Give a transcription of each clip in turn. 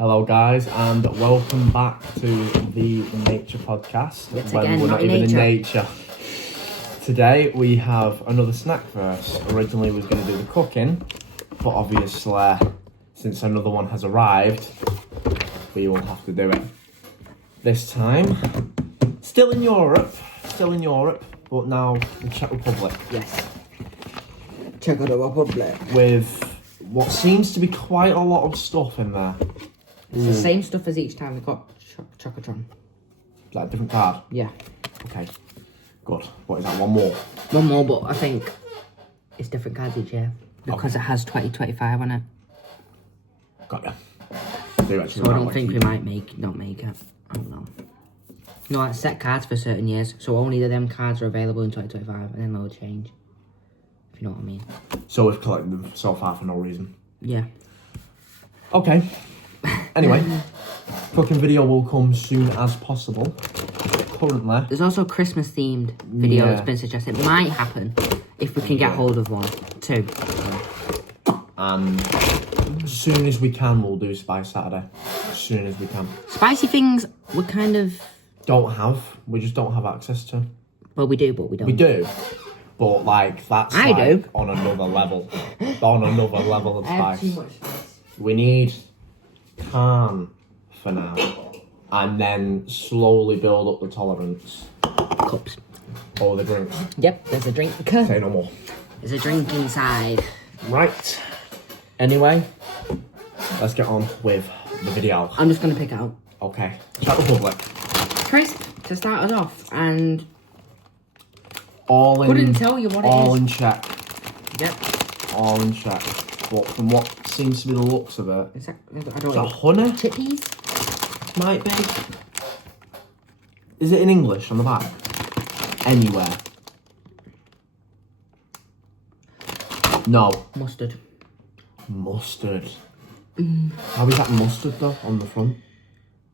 Hello guys and welcome back to the Nature Podcast. Yet when again, we're not not even in nature. nature. Today we have another snack for us. Originally we was going to do the cooking, but obviously since another one has arrived, we will have to do it. This time, still in Europe, but now the Czech Republic. Yes. Czech Republic. With what seems to be quite a lot of stuff in there. It's the same stuff as each time we got Chocotron. Is that a different card? Yeah. Okay, good. What is that, one more? One more, but I think it's different cards each year. Because it has 2025 on it. Got ya. So I don't think we might not make it. I don't know. No, it's set cards for certain years, so only them cards are available in 2025, and then they'll change. If you know what I mean. So we've collected them so far for no reason. Yeah. Okay. Anyway, cooking video will come soon as possible. Currently, there's also a Christmas themed video that's been suggested. It might happen if we can get hold of one too. And as soon as we can, we'll do Spice Saturday. As soon as we can. Spicy things we kind of we just don't have access to. Well, we do, but we don't. We do, but like that's on another level. On another level of spice. I have too much spice. We need calm for now, and then slowly build up the tolerance. Cups. Or the drinks. Yep, there's a drink. Say no more. There's a drink inside. Right. Anyway, let's get on with the video. I'm just going to pick out. Okay. Czech Republic. Crisp to start us off, and all in. Couldn't tell you what it is. All in Czech. Yep. All in Czech. But from what seems to be the looks of it, is that honey? Chippies? Might be. Is it in English on the back? Anywhere. No. Mustard. Mustard. How is that mustard though on the front?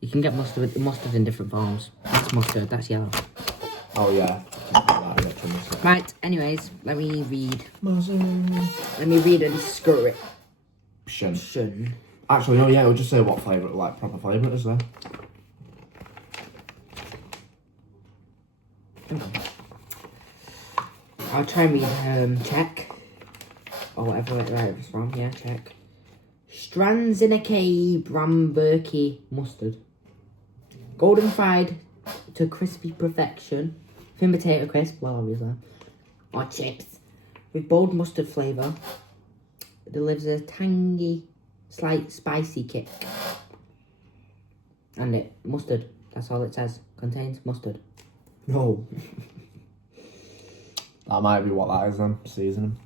You can get mustard in different forms. That's mustard, that's yellow. Oh yeah. Right, anyways, let me read. Mustard. Let me read a description. Actually, no, yeah, it'll just say what flavour, like proper flavour it is there. Okay. I'll try and read Czech. Or whatever it's from, yeah, Czech. Stranzineke Bramberky mustard. Golden fried to crispy perfection. Thin potato crisp, well obviously. Or chips. With bold mustard flavour. Delivers a tangy, slight spicy kick. And mustard. That's all it says. Contains mustard. No. That might be what that is then, seasoning.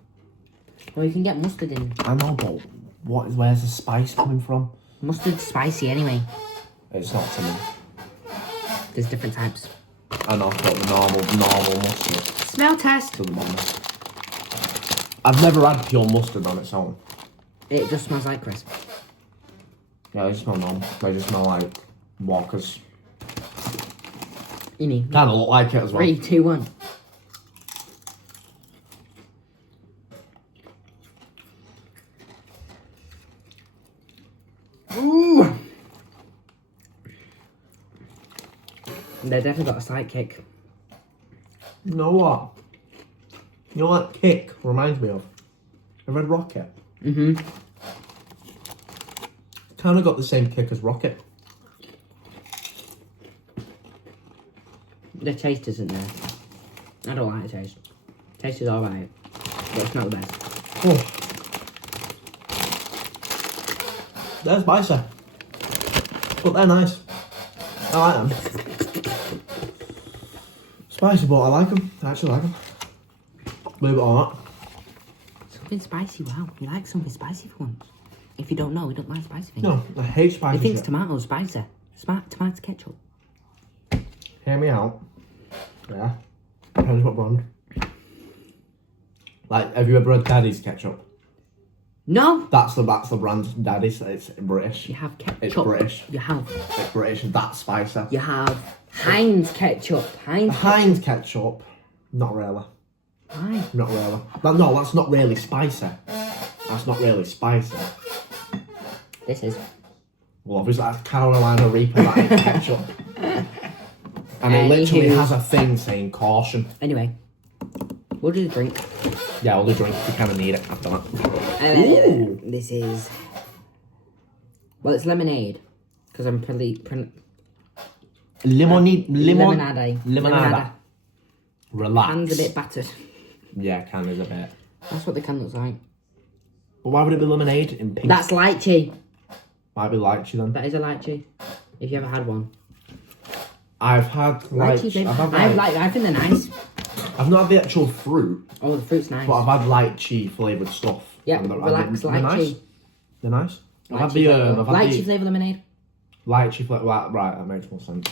Well, you can get mustard in. I know, but where's the spice coming from? Mustard's spicy anyway. It's not to me. There's different types. I know, but the normal mustard. Smell test. Doesn't bother. I've never had pure mustard on its own. It just smells like crisp. Yeah, they smell normal. They just smell like Walkers. You need. Kind of look like it as well. 3, 2, 1. Ooh! They definitely got a slight kick. You know what? You know what kick reminds me of? A Red Rocket. Mm-hmm. Kind of got the same kick as Rocket. The taste isn't there. I don't like the taste. Taste is alright, but it's not the best. Oh. They're spicy. But they're nice. I like them. Spicy, but I like them. I actually like them. Believe it or not. Something spicy, wow. You like something spicy for once. If you don't know, we don't like spicy things. No, I hate spicy He thinks shit. tomato's spicy. Tomato ketchup. Hear me out. Yeah. Depends what brand. Like, have you ever had Daddy's ketchup? No! That's the brand. Daddy's. It's British. You have ketchup. It's British. You have. It's British. That's spicy. You have Heinz ketchup. Heinz ketchup. Not really. Why? Not really. No, that's not really spicy. That's not really spicy. This is. Well, obviously that's Carolina Reaper, that ain't ketchup. And it literally has a thing saying caution. Anyway, we'll do the drink. Yeah, we'll do drink if you kind of need it after that. Ooh. This is... Well, it's lemonade. Because I'm Limonada. Relax. Can's a bit battered. Yeah, can is a bit. That's what the can looks like. But why would it be lemonade in pink? That's lychee. Might be lychee then. That is a lychee. If you ever had one. I've had lychee. I think they're nice. I've not had the actual fruit. Oh, the fruit's nice. But I've had lychee flavoured stuff. Yeah, relax lychee. They're nice. I've had lychee flavour lemonade. Lychee flavour. Right, that makes more sense.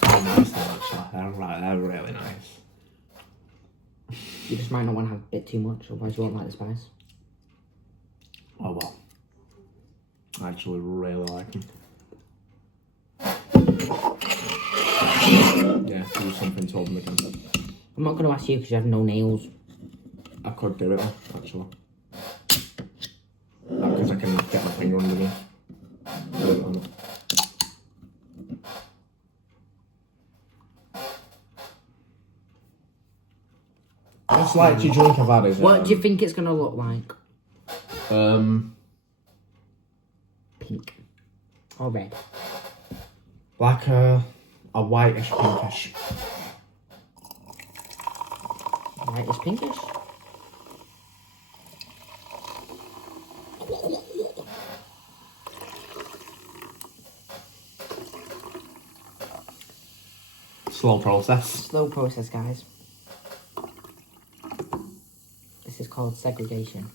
They're nice, they're really nice. You just might not want to have a bit too much, otherwise you won't like the spice. Oh well. I actually really like them. Yeah, do something to them again. I'm not going to ask you because you have no nails. I could do it though, actually. Because I can get my finger under me. Best lychee drink I've had is... What do you think it's going to look like? Pink. Or red. Like a whitish pinkish. Whitish pinkish? Slow process. Slow process, guys. This is called segregation.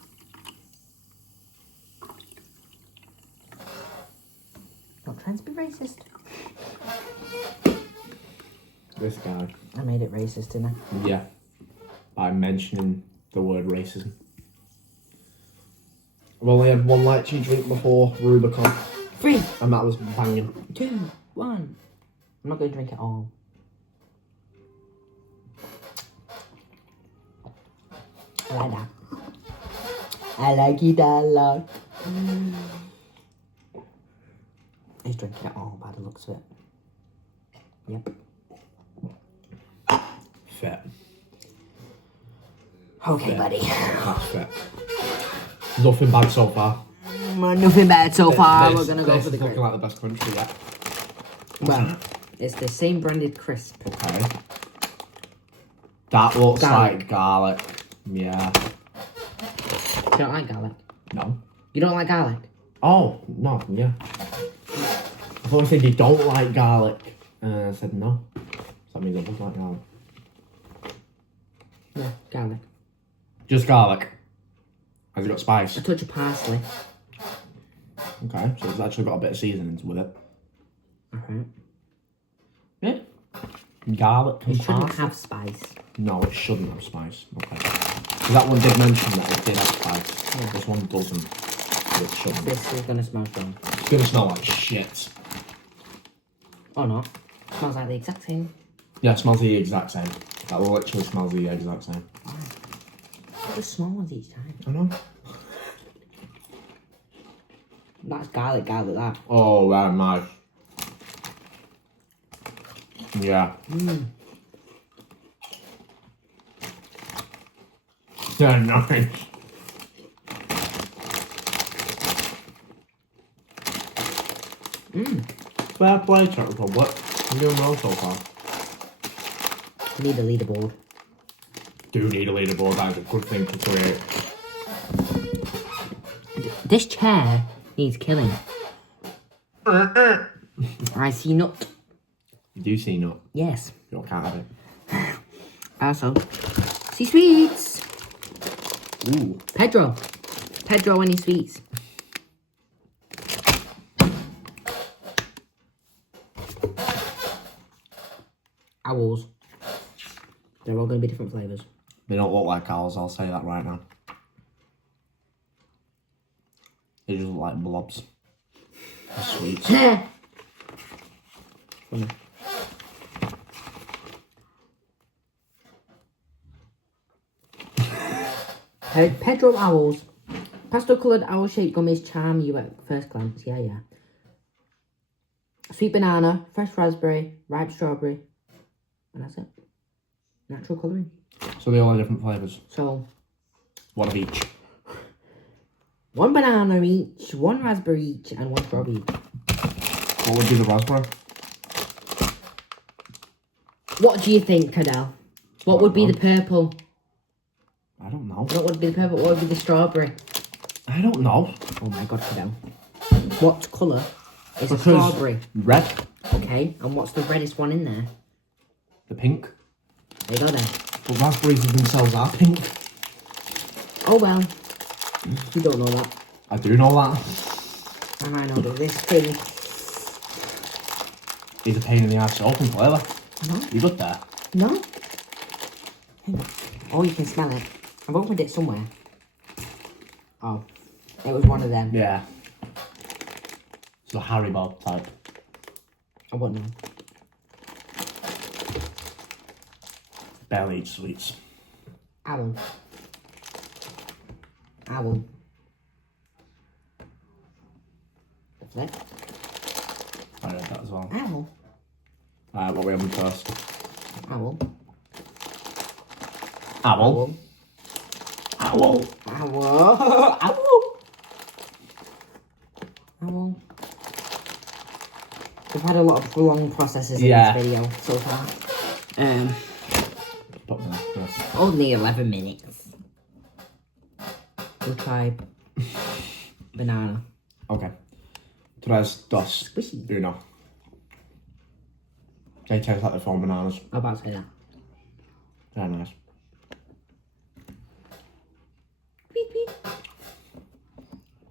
Not trying to be racist. This guy. I made it racist, didn't I? Yeah. By mentioning the word racism. I've only had one lychee drink before Rubicon. 3, And that was banging. 2, 1. I'm not going to drink it all. I like that. I like it a lot. He's drinking it all by the looks of it. Yep. Fit. Okay, Fit. buddy. That's fit. Nothing bad so far. Nothing bad so far. We're going to go for the This is looking grape. like the best country yet. Well, it's the same branded crisp. Okay. That looks Garlic. like garlic. Yeah. You don't like garlic? No. You don't like garlic? Oh, no, yeah. I thought you said you don't like garlic. I said no. So that means I don't like garlic. Yeah, garlic. Just garlic. Has it got spice? A touch of parsley. Okay, so it's actually got a bit of seasonings with it. Alright. Yeah. Garlic and It shouldn't parsley. have spice. No, it shouldn't have spice. Okay. So that one did mention that it did have spice. Yeah. This one doesn't. So it shouldn't. This is going to smell strong. It's gonna smell like shit. Or not. Smells like the exact same. Yeah, it smells the exact same. That literally smells the exact same. Just small ones each time. I know. That's garlic, that. Oh, that nice. Yeah. Yeah, nice. Fair play, Czech Republic. You're doing well so far. Need a leaderboard. Do need a leaderboard, that is a good thing to create. This chair needs killing. I see nut. You do see nut. Yes. You can't have it. Also, see sweets. Ooh. Pedro, any sweets? Owls. They're all going to be different flavours. They don't look like owls, I'll say that right now. They just look like blobs. They're sweets. Funny. Pedro owls Pastel-coloured owl-shaped gummies charm you at first glance. Yeah. Sweet banana, fresh raspberry, ripe strawberry. And that's it. Natural colouring. So they all have different flavours. So, One of each. 1 banana each, 1 raspberry each, and 1 strawberry each. What would be the raspberry? What do you think, Cadell? What would be the purple? I don't know. What would be the purple? What would be the strawberry? I don't know. Oh my god, Cadell. What colour is a Because strawberry? red. Okay, and what's the reddest one in there? The pink. There you go then. But raspberries themselves are pink. Oh well. You don't know that. I do know that. And I know that this thing. He's a pain in the ass to open flavour. No. You good there? No. Oh, you can smell it. I've opened it somewhere. Oh. It was one of them. Yeah. It's a Haribo type. I won't know. Barely eat sweets. Owl. Flip. I read that as well. Owl. Alright, what are we having first? Owl. Owl. Owl. Owl. Owl. Owl. We've had a lot of long processes in this video so far. Put them there. Only 11 minutes. We'll try banana. Okay. Tres, dos, Squishy. uno. They taste like the foam bananas. I'm about to say that. They're nice. Beep, beep.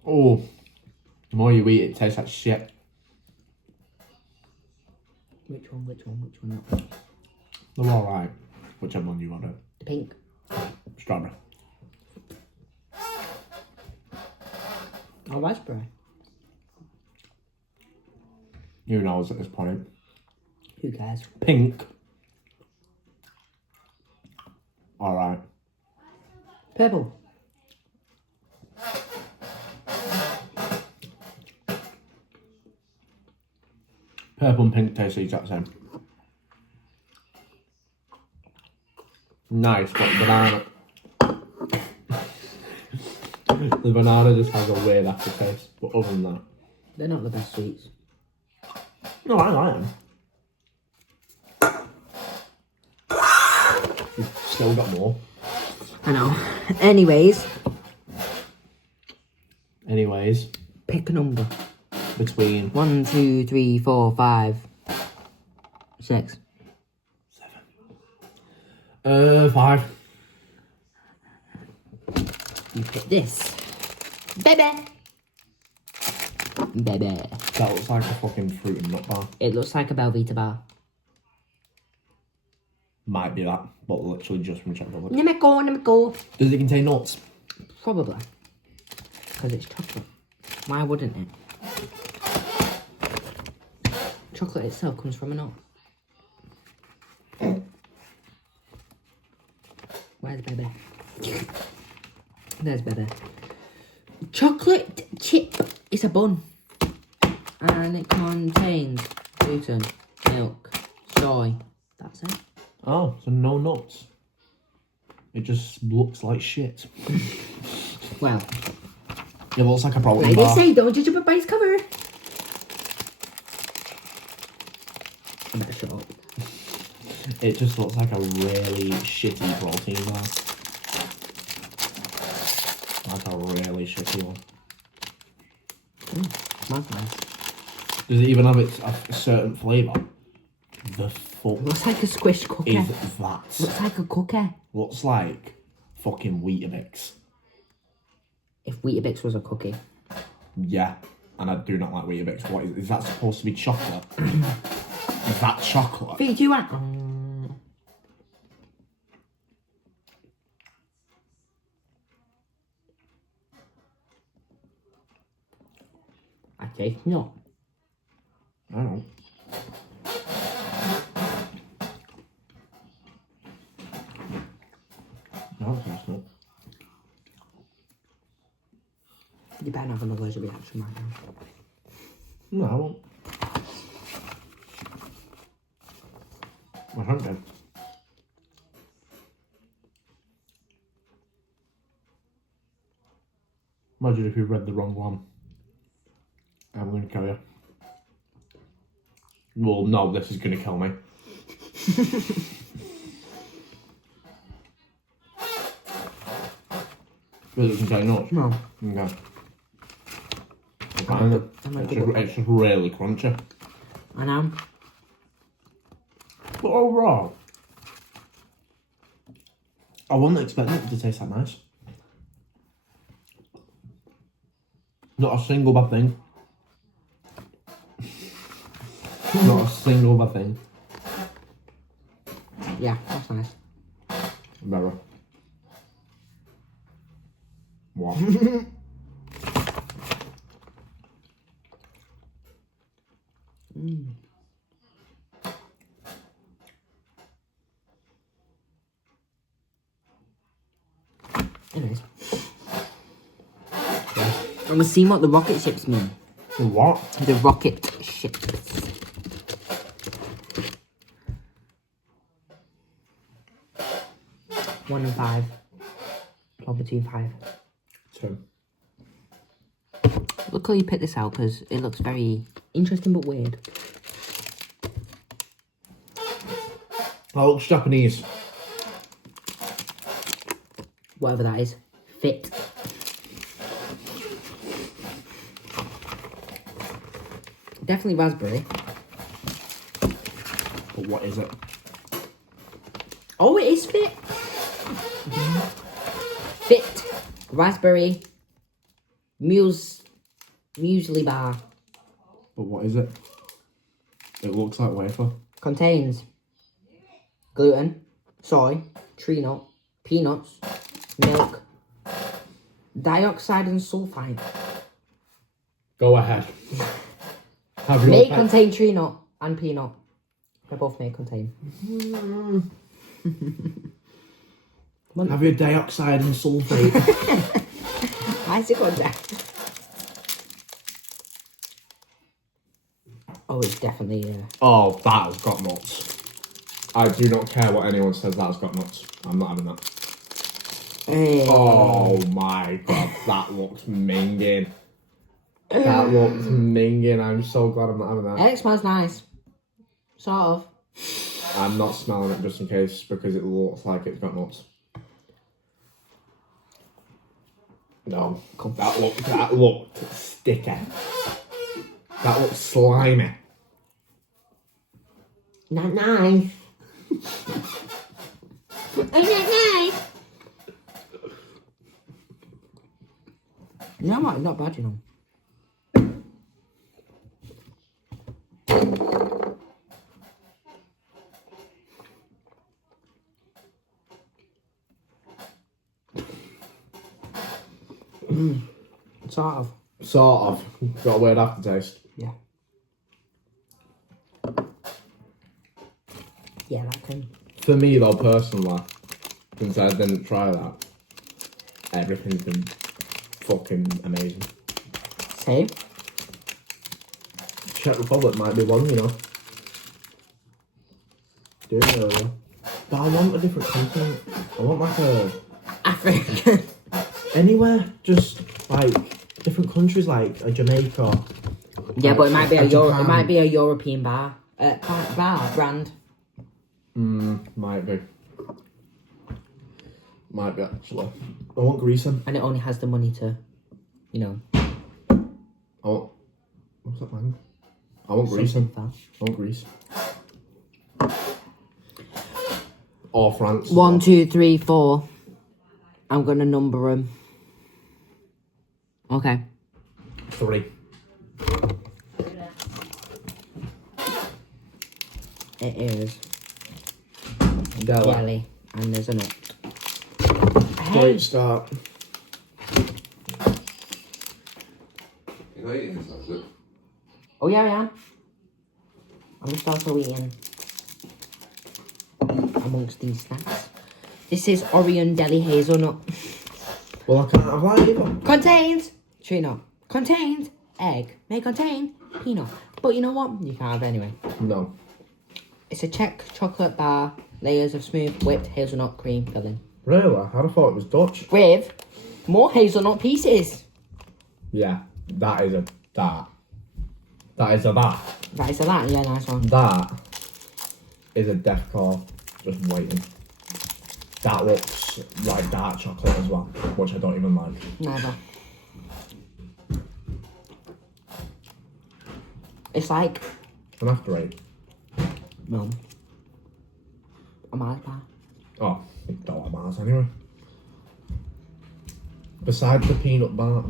Oh, the more you eat it, tastes like shit. Which one? They're alright. Whichever one you want it. The pink. Strawberry. Or raspberry. Who knows at this point? Who cares? Pink. Alright. Purple. Purple and pink taste the exact same. Nice, but banana. The banana just has a weird aftertaste, but other than that. They're not the best sweets. No, I like them. You've still got more. I know. Anyways, pick a number. Between 1, 2, 3, 4, 5, 6. 5. You pick this. Baby. That looks like a fucking fruit and nut bar. It looks like a Belvita bar. Might be that, but literally just from Czech Republic. Let me go. Does it contain nuts? Probably. Because it's chocolate. Why wouldn't it? Chocolate itself comes from a nut. Where's Bebe? There's Bebe. Chocolate chip is a bun. And it contains gluten, milk, soy. That's it. Oh, so no nuts. It just looks like shit. Well, It looks like a protein like bar. they say, don't judge a book by its cover. I better shut up. It just looks like a really shitty protein bar. Like a really shitty one. Smells nice. Does it even have a certain flavour? The fuck Looks like a squished cookie. is that? Looks like a cookie. Looks like fucking Weetabix. If Weetabix was a cookie. Yeah, and I do not like Weetabix. What is that supposed to be chocolate? Is that chocolate? Fee, do you want... I taste nut. I don't know. No, it's not. some right now. No, I won't. I don't do. Imagine if you read the wrong one. I'm going to kill you. Well, no, this is going to kill me. Does it contain nuts? No. Okay. It's just really crunchy. I know. But overall, I wasn't expecting it to taste that nice. Not a single bad thing. Not a single bad thing. Yeah, that's nice. Better. What? Anyways. And we're seeing what the rocket ships mean. The what? The rocket ships. One and five. Or between 5. 2. Look how you picked this out because it looks very interesting but weird. That looks Japanese. Whatever that is. Fit. Definitely raspberry. But what is it? Oh, it is fit. Fit. Raspberry. Muesli bar. But what is it? It looks like wafer. Contains gluten, soy, tree nut, peanuts, milk, dioxide and sulfite. Go ahead. Have your May pick. contain tree nut and peanut. They both may contain. Have your dioxide and sulfate. Why is it got that? Oh, it's definitely Oh, that has got nuts. I do not care what anyone says that has got nuts. I'm not having that. Oh my god, that looks minging. That looks minging. I'm so glad I'm not having that. It smells nice. Sort of. I'm not smelling it just in case because it looks like it's got nuts. No, that looked sticky. That looks slimy. Not nice. It's not nice. You know what? It's not bad, you know. Sort of. Sort of. Got a weird aftertaste. Yeah. Yeah, that can. For me though, personally, since I didn't try that, everything's been fucking amazing. Same. Czech Republic might be one, you know. Do it earlier. But I want a different continent. I want like a... Africa. Anywhere, just like different countries like a Jamaica. Yeah, like, but it might be a Japan. it might be a European bar brand. Might be. Might be actually. I want Greece then. And it only has the money to, you know. I want... What's that man? I want Greece then. something I want Greece. Or France. 1, 2, 3, 4. I'm gonna number them. Okay. 3. It is Deli. jelly, and there's a nut. Great start. You're not eating this, is it? Oh yeah, I am. I'm just also eating amongst these snacks. This is Orion Deli Hazelnut. Well, I can't have that either. Contains tree nut. Contains egg may contain peanut. But you know what? You can't have it anyway. No. It's a Czech chocolate bar, layers of smooth whipped hazelnut cream filling. Really? I'd have thought it was Dutch. With more hazelnut pieces. Yeah, that is a that. That is a that. That is a that, yeah, nice one. That is a death call. Just waiting. That looks like dark chocolate as well, which I don't even like. Neither. It's like... An after eight. Mum. A Mars bar. Oh, don't like Mars anyway. Besides the peanut bar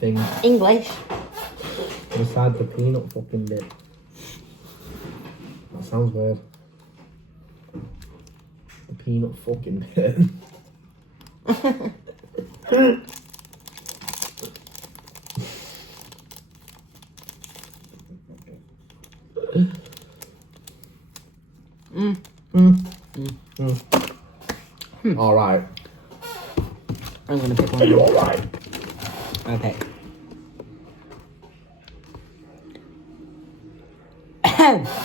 thing. English. Besides the peanut fucking bit. That sounds weird. The peanut fucking bit. Alright. I'm gonna pick one. Are you alright? I'll pick.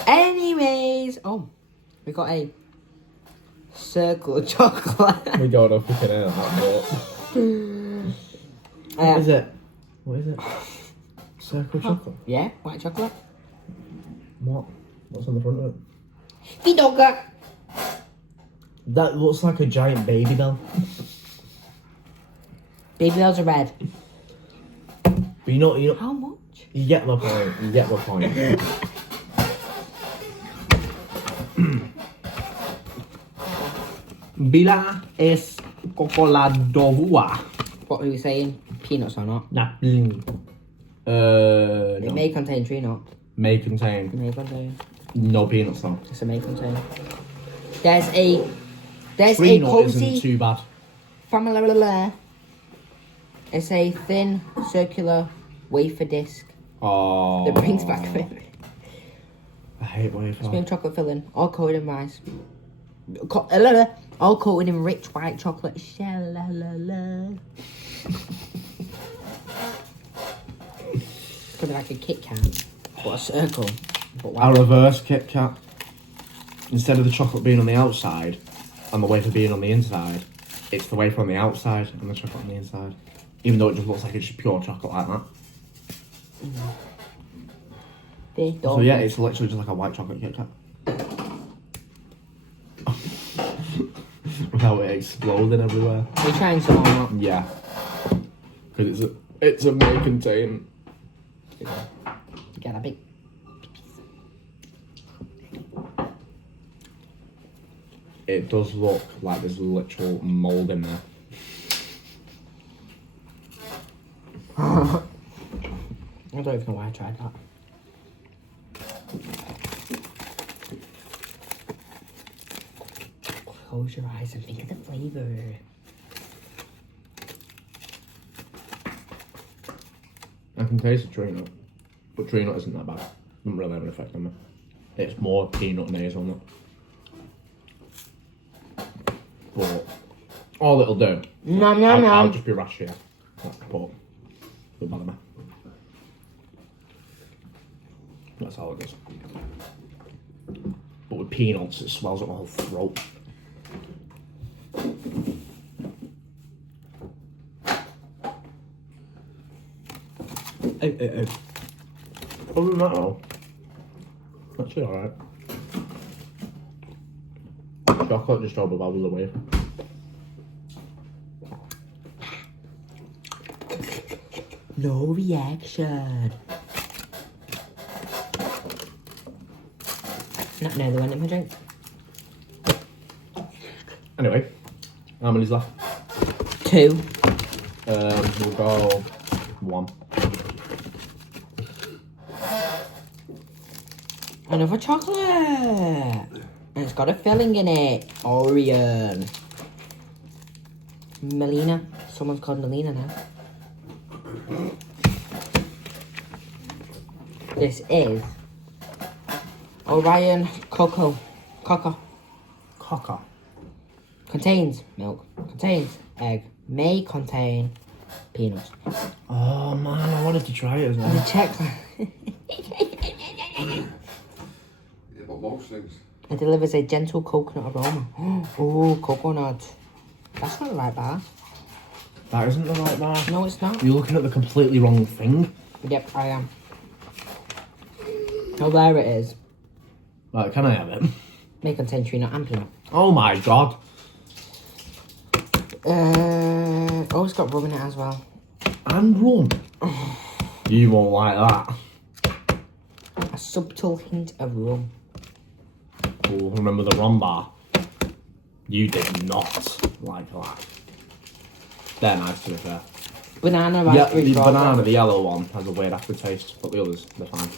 Anyways, oh, we got a circle chocolate. We don't know if we can air that, but... What is it? What is it? Circle chocolate? Yeah, white chocolate. What? What's on the front of it? Vidogga. That looks like a giant baby doll. Baby bells are red. But you know, How much? you get my point. You get my point. Bila es cocoladovua. What were we saying? Peanuts or not? No. It may contain tree nut. May contain It may contain. no peanuts though. It's a may contain. There's a Tree nut isn't cozy too bad. family. It's a thin circular wafer disc Oh. that brings back memory. I hate wafer. Cream chocolate filling, all coated in rice. All coated in rich white chocolate. Sha-la-la-la. It's gonna be like a Kit Kat, but a circle. But A white. reverse Kit Kat. Instead of the chocolate being on the outside and the wafer being on the inside, it's the wafer on the outside and the chocolate on the inside. Even though it just looks like it's just pure chocolate like that. So yeah, it's literally just like a white chocolate Kit Kat. Without it exploding everywhere. Are you trying some or not? Yeah. Because it's a may contain. You got a big. It does look like there's literal mould in there. I don't even know why I tried that. Close your eyes and think of the flavour. I can taste the tree nut, but tree nut isn't that bad. Doesn't really have an effect on me. It's more peanut and hazelnut. But all it'll do, Nom, nom, I'll nom. just be rash here. But don't bother me. That's all it does. But with peanuts, it swells up my whole throat. Other than that, though, actually alright. Chocolate just overpowers the wafer. No reaction. Not another one in my drink. Anyway, how many's left? 2. We'll go 1. Another chocolate. And it's got a filling in it. Oreo. Melina. Someone's called Melina now. This is Orion Cocoa. Cocker. Contains milk. Contains egg. May contain peanuts. Oh man, I wanted to try it as well. The Czech. Yeah, but most things. It delivers a gentle coconut aroma. Oh, coconut. That's not the right bar. That isn't the right bar. No, it's not. You're looking at the completely wrong thing. Yep, I am. Oh, there it is. Right, can I have it? May contain tree nut and peanut. Oh my god. Oh, it's got rum in it as well. And rum. You won't like that. A subtle hint of rum. Oh, remember the rum bar? You did not like that. They're nice to be fair. Banana, Yeah, raspberry, the strawberry. banana, the yellow one, has a weird aftertaste, but the others, they're fine.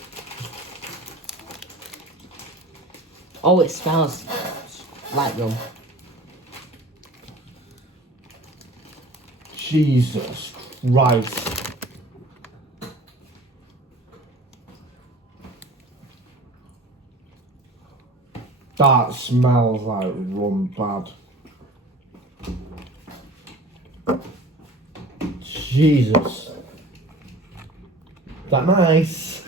Oh, it smells like rum. Jesus Christ. That smells like rum bad. Jesus. Is that nice?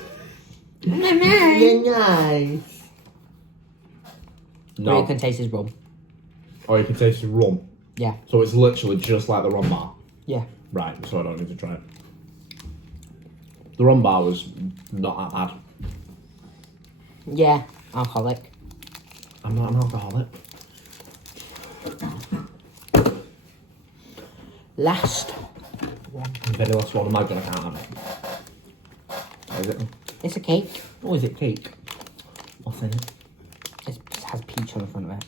Nice. All you can taste is rum. Oh, you can taste the rum. Yeah. So it's literally just like the rum bar. Yeah. Right, so I don't need to try it. The rum bar was not that bad. Yeah. Alcoholic. I'm not an alcoholic. Last one. Very last one, am I gonna count it? Is it? It's a cake. Oh, is it cake? What's in it? It has peach on the front of it.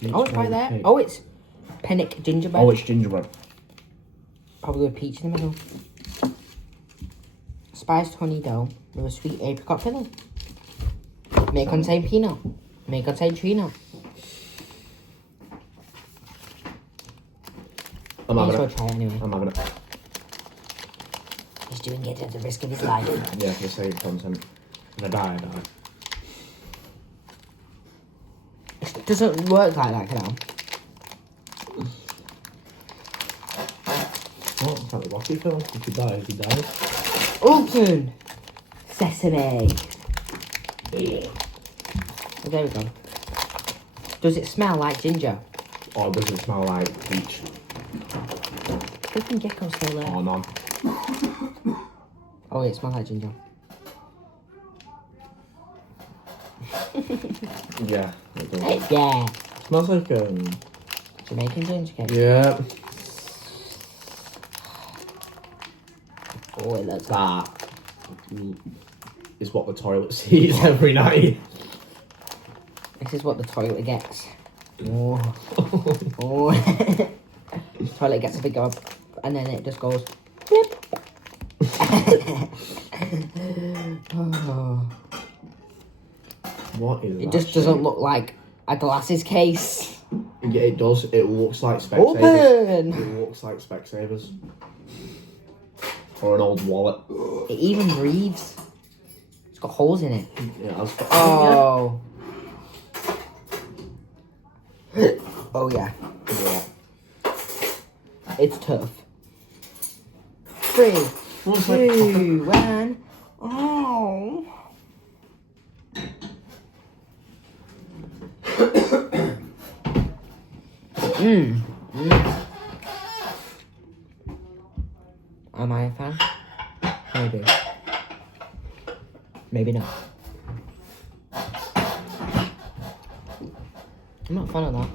Peach Oh, it's right flavored there. cake. Oh, it's Pennick gingerbread. Oh, it's gingerbread. Probably with peach in the middle. Spiced honey dough with a sweet apricot filling. May contain peanut. May contain tree nut. I'm May as having well it. try it anyway. I'm having it. He's doing it at the risk of his life. Yeah, for the same content. If I die, I die. It doesn't work like that, can it? Oh, it's like the Rocky film. If you die, he dies. Open! Sesame. Oh, there we go. Does it smell like ginger? Or does it smell like peach? Flipping gecko's still there. Or none? Oh, it smells like ginger. Yeah, it does. Yeah. Smells like, Jamaican ginger cake. yeah. Oh, it looks like... That is what the toilet sees every night. This is what the toilet gets. Oh. Oh. Toilet gets a big gob, and then it just goes... Blip. Oh. What is It that just shit? doesn't look like a glasses case. Yeah, it does. It looks like Specsavers. Open! It looks like Specsavers. Or an old wallet. It even breathes. It's got holes in it. Yeah, that's Oh. Oh yeah. yeah. It's tough. 3, Well, it's like 2, 1. Oh. Am I a fan? Maybe. Maybe not. I'm not a fan of that.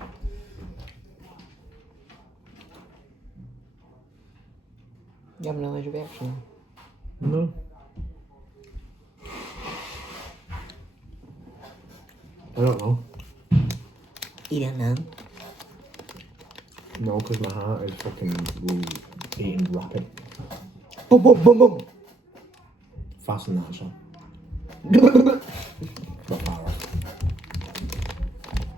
You have an allergic reaction? No. I don't know. You don't know? No, because my heart is fucking beating rapid. Boom, boom, boom, boom. Faster than that, so. Not far off.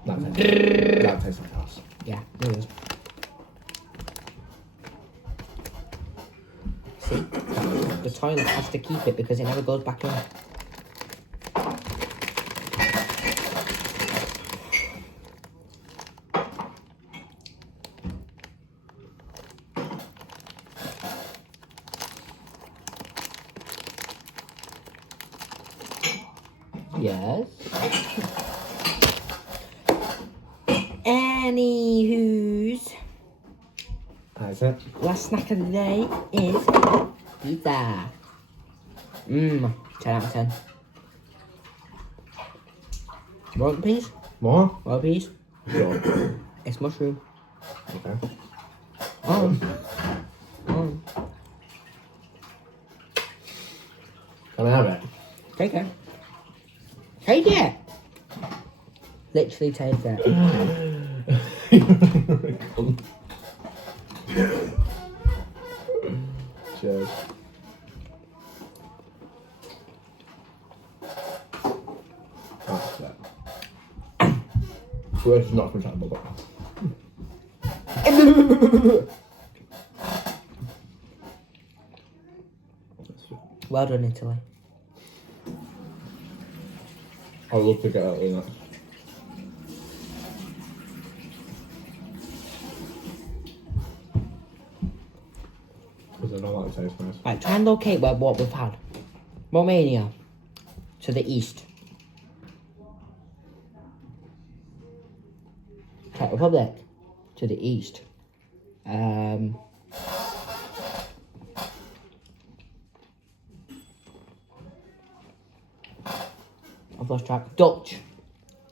That tastes like ass. Yeah. It is. See, the toilet has to keep it because it never goes back in. Yes. Anywho's That's it. last snack of the day is pizza. 10 out of 10. Want a piece? More? Want a piece? Sure. It's mushroom. Okay. Can I have it? Take it. Take it. Literally take it. Cheers. That's it. So this is not from Czech Republic. Well done, Italy. I'd love to get out of that. Because I don't like the taste nice. Right, try and locate what we've had. Romania to the east. Czech Republic to the east. I've lost track. Dutch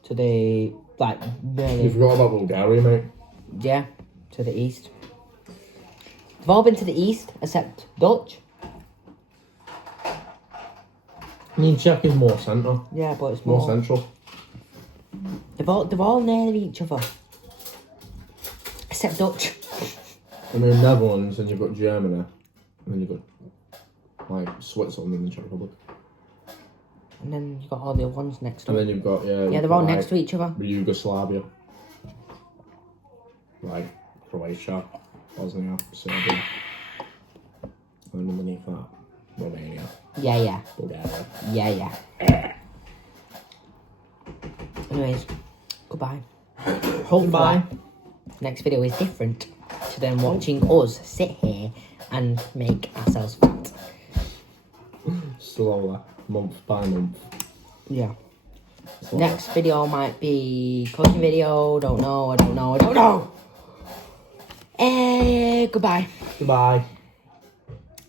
to the You really forgot about Bulgaria, mate. yeah, to the east. They've all been to the east except Dutch. I mean, Czech is more centre. Yeah, but it's More more. central. They're all near each other. Except Dutch. And then Netherlands, and you've got Germany. And then you've got, like, Switzerland and the Czech Republic. And then you've got all the other ones next to And it. then you've got, Yeah, they're all next to each other. Yugoslavia. Like, Croatia, Bosnia, Serbia. And underneath that, Romania, Yeah. Bulgaria. Yeah. Anyways, goodbye. Hopefully, Goodbye. next video is different to them watching us sit here and make ourselves fat. Slowly, month by month. Yeah. Slowly. Next video might be cooking video. Don't know. Goodbye. Goodbye.